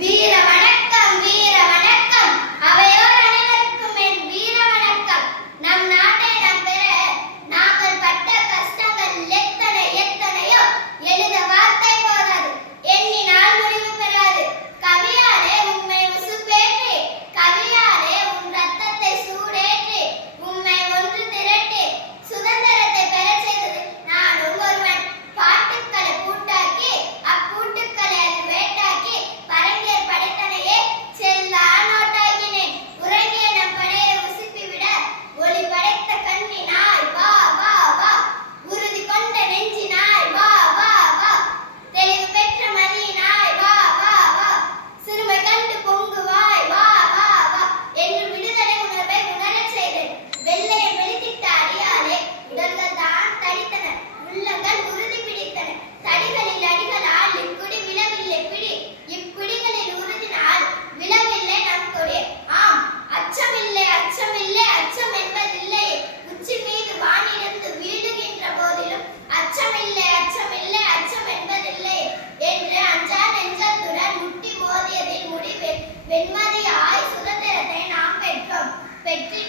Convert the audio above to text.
வீர வணக்கம் வீர வணக்கம் அவையோர் அனைவருக்கும் என் வீர வணக்கம். நம் நாட்டை நாம் பெற நாங்கள் பட்ட கஷ்டங்கள் எத்தனை எத்தனையோ எழுத வார்த்தை போதாது, எண்ணினால் முடிவு பெறாது. கவியாலே உம்மை உசுப்பேற்றி, கவியாலே உன் ரத்தத்தை சூடேற்றி, உம்மை ஒன்று திரட்டி சுதந்திரத்தை பெற செய்தது நானும் ஒருவன். பாட்டுக்களை கூட்டாக்கி அக்கூட்டுக்களை அது வேட்டாக்கி பரங்கியர் படைத்தனையே செல்லா நோட்டாக்கினேன். உறங்கிய நம் படையை உசுப்பிவிட ஒளி படைத்த கண்ணினாய் வா வா வா, உறுதி கொண்ட நெஞ்சினாய் வா வா வா, தெளிவு பெற்ற மதியினாய் வா வா வா, சிறுமை கண்டு பொங்குவாய் வா வா வா என்று விடுதலை உணர்வை உணரச் செய்தேன். வெள்ளையை வெளித்திட்ட அடியாலே உடல்கள் தான் தடித்தன, உள்ளங்கள் உறுதி பிடித்தன. தடிகளில் அடிகளால் இக்குடி விழவில்லை பிடி, இப்பிடிகளில் உறுதினால் விழவில்லை நம் கொடி. ஆம், அச்சமில்லை அச்சமில்லை அச்சம் என்பதில்லை, உச்சி மீது வானிருந்து வீழுகின்ற போதிலும் அச்சமில்லை அச்சமில்லை அச்சம் என்பதில்லை என்று அஞ்சா நெஞ்சத்துடன் முட்டி மோதியதில் முடிவில் வெண்மதியாய் சுதந்திரத்தை நாம் பெற்றோம். பெற்றிட